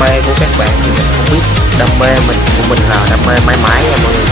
mê của các bạn thì mình không biết. Đam mê của mình là đam mê mãi mãi nha mọi người.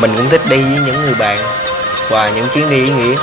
Mình cũng thích đi với những người bạn và những chuyến đi ý nghĩa.